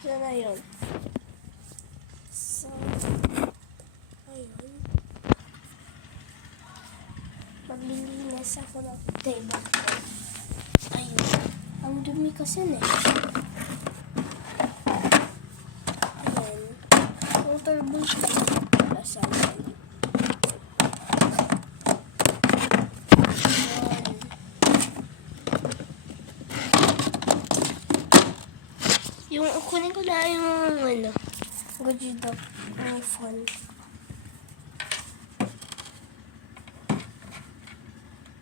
So na yun. So, ayun. Maglilinis ako ng table. Ayun. Ang dumi kasi na eh. Ayun. Yung turbo nasa akin. Yung kunin ko na yung ano, Gojidok phone.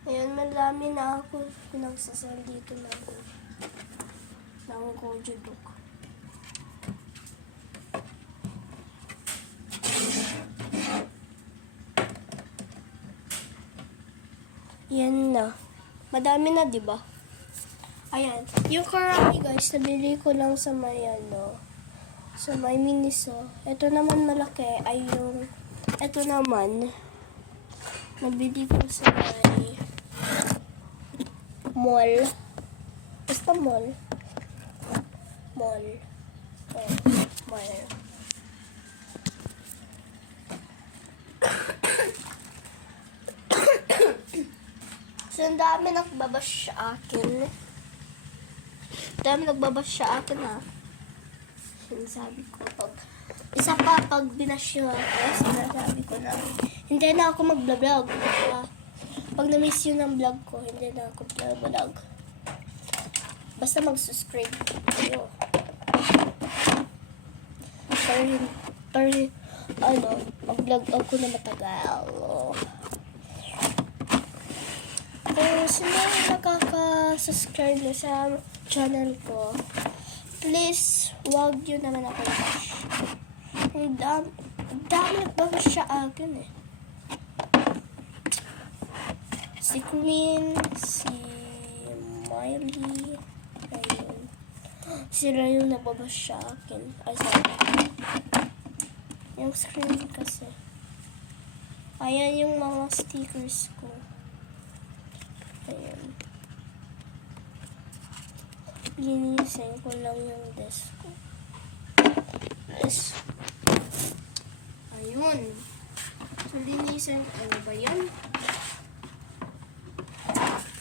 Ayan, madami na ako pinagsasal dito ng Gojidok. Yan na. Madami na, di ba? Ayan. Yung karami guys, nabili ko lang sa may sa may Miniso. Ito naman malaki ay yung, ito naman, nabili ko sa may mall. Basta mall. Mall. Oh, mall. So, ang dami nagbabash sa akin. Dami nagbabash sa akin ha. Sinasabi ko pag isa pa pag binash nyo ako, sinasabi ko na hindi na ako mag-vlog. Pag na-miss yun ang vlog ko, hindi na ako vlog. Basta mag-subscribe kayo. Para mag-vlog ako na matagal. Kung sino nakaka-subscribe na sa channel ko, please, wag yun naman ako i-bash. Ang dami nagbabash sa akin eh. Si Queen, si Miley, ayun. Sila yung nagbabash sa akin. Ay, sorry. Yung screen kasi. Ayan yung mga stickers ko. Ayan. Linisin ko lang yung desk ko. Yes. Ayun. So, linisin ko. Ano ba yun?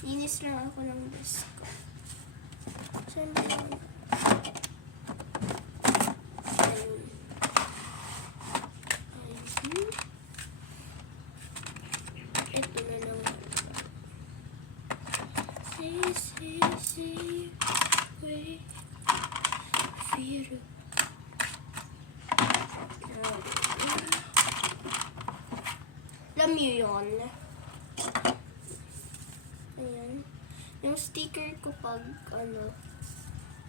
Linis lang ako ng desk ko. Saan ba yun? Ayun. Ayun. Ito na lang. See. Wait. Fear. Alam niyo yun. Ayan. Yung sticker ko pag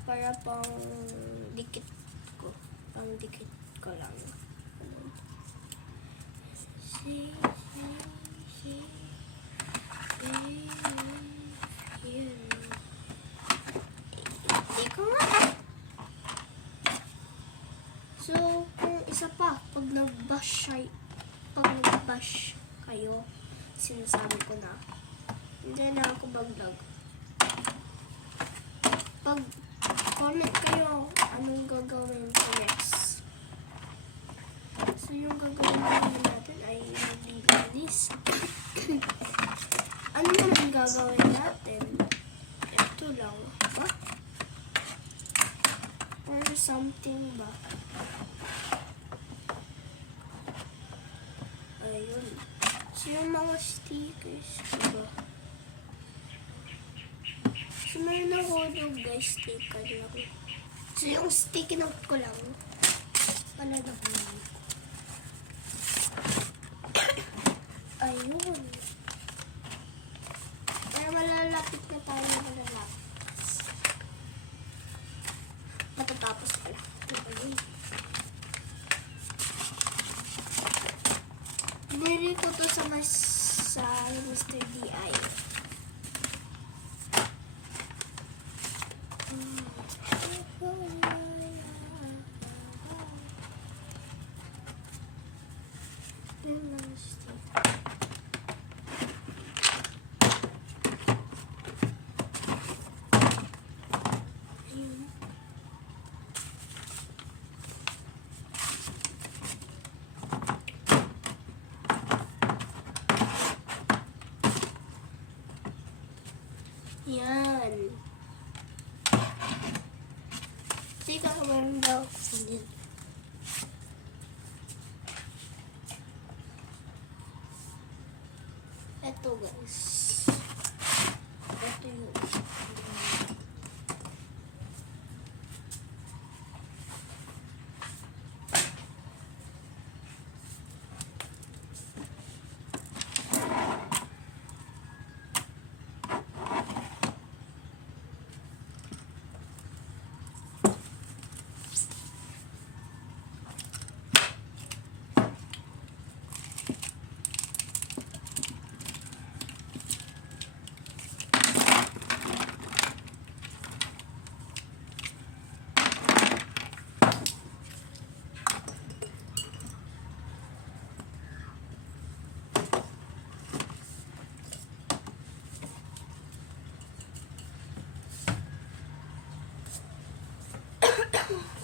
para pang dikit ko. Pang dikit ko lang. See. So, kung isa pa, pag nag-bash kayo, sinasabi ko na, hindi na ako mag-vlog. Pag comment kayo, anong gagawin ko next? So, yung gagawin natin ay maglinis. Ano naman gagawin natin? Ito lang, ba? Or something ba? Ayun. So, yung mga stickers, diba? So, meron ako doon guys, sticker lang. So, yung sticky note ko lang, pananabunan ko. Ayun. Pero malalapit na tayo na malalapit. Matatapos pala. Ayun. Binili ko to sa Mr. D.I. Teka, meron daw ako sa din. Ito guys. Ito yung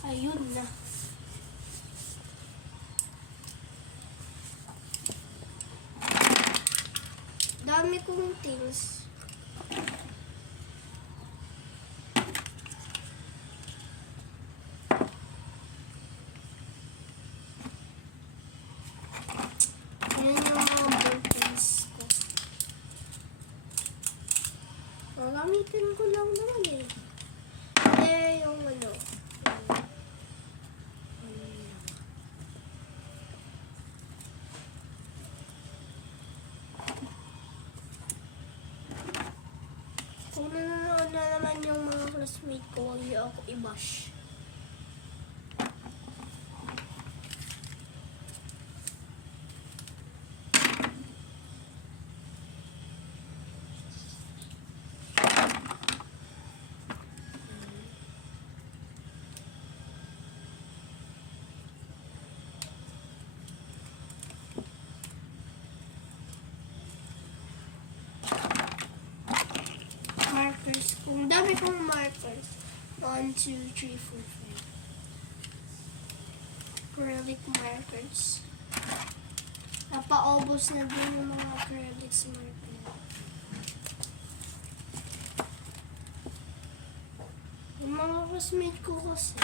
ayun na. Dami kong things. Yan yung mga ballpens ko. Gagamitin ko lang naman eh. Yung ano. Kung nanonood na naman yung mga classmate ko, huwag niyo ako i-bash. Markers. Kung dami kong markers. 1, 2, 3, 4, 5. Acrylic markers. Napaubos na din yung mga acrylic markers. Yung mga classmate ko kasi.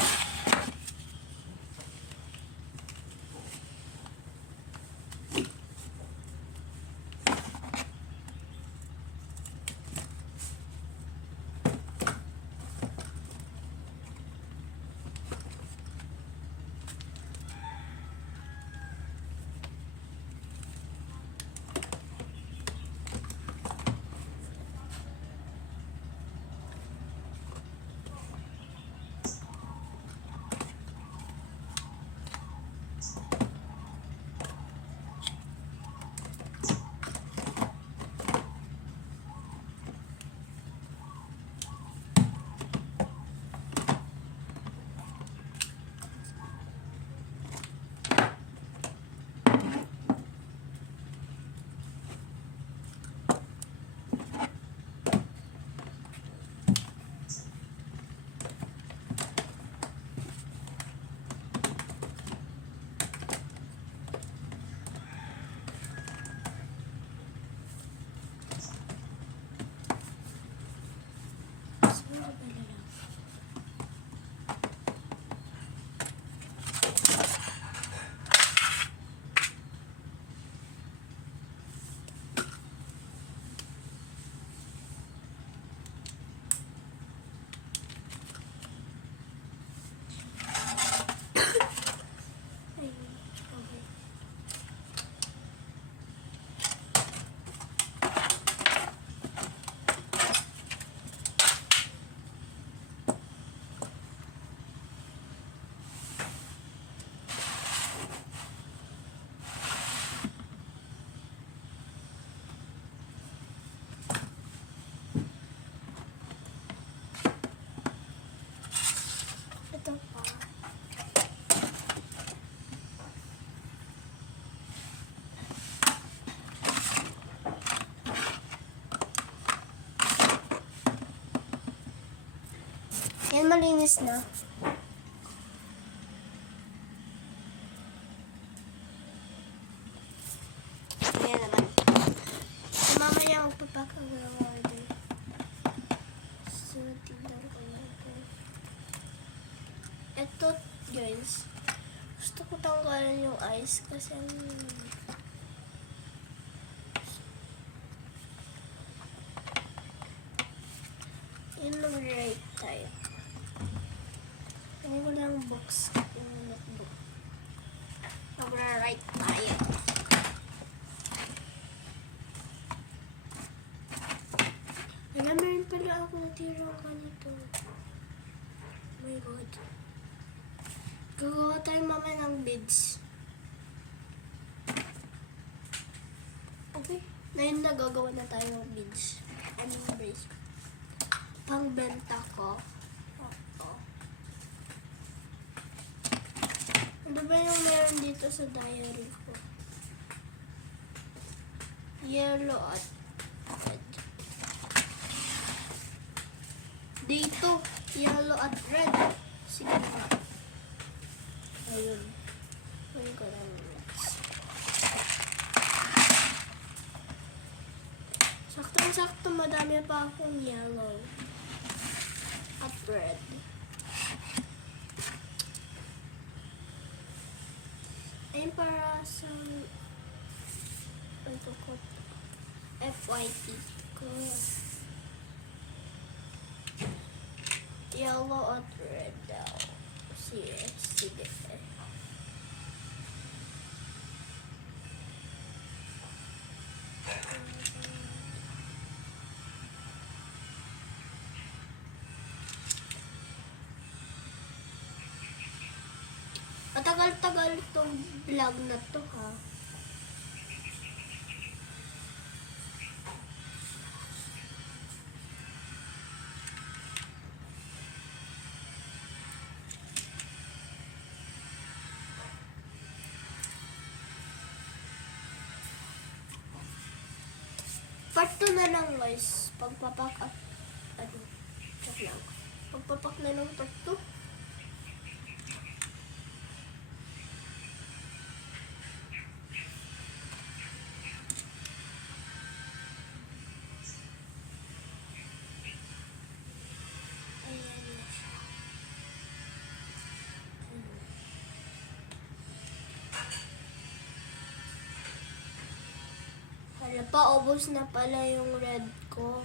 Ito pa. Yan, malinis na. Ayan naman. So, mamaya magpapakagawa din. So, tignan ko lang po. Ito, guys. Gusto ko tanggalan yung ice kasi yun mag-write tayo. Ano ko lang box yung notebook. Mag-write tayo. Alam, meron pala ako natirang ganito. Oh my God. Gagawa tayo mamaya ng beads. Okay. Ngayon na gagawa na tayo ng beads. I mean brace. Pangbenta ko. Oo. Ano ba yung meron dito sa diary ko? Yellow at red. Dito, yellow at red. Sige na. Ayun. Ayun ko lang next. Saktong-sakto, madami pa akong yellow at red. Ayun para sa ito ko FYP ko. Yellow at red daw. Sige. Matagal-tagal itong vlog na to, ha. Part 2 na lang, guys. Pagpapak at check lang. Pagpapak na lang part 2. Hala pa, ubos na pala yung red ko.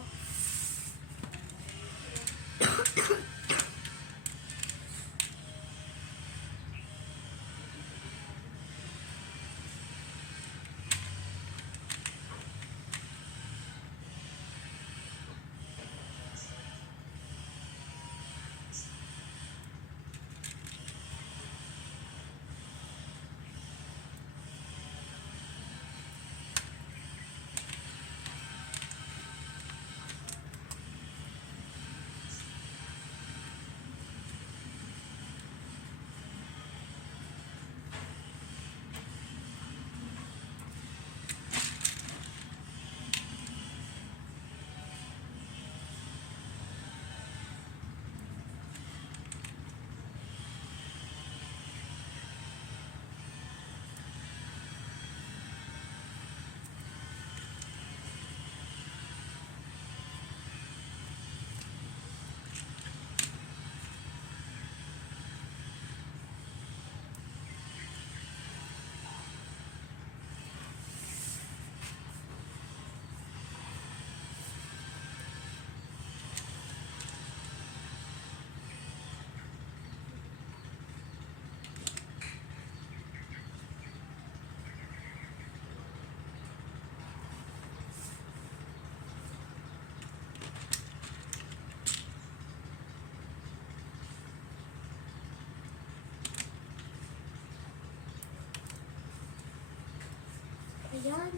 Ayan.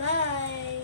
Bye!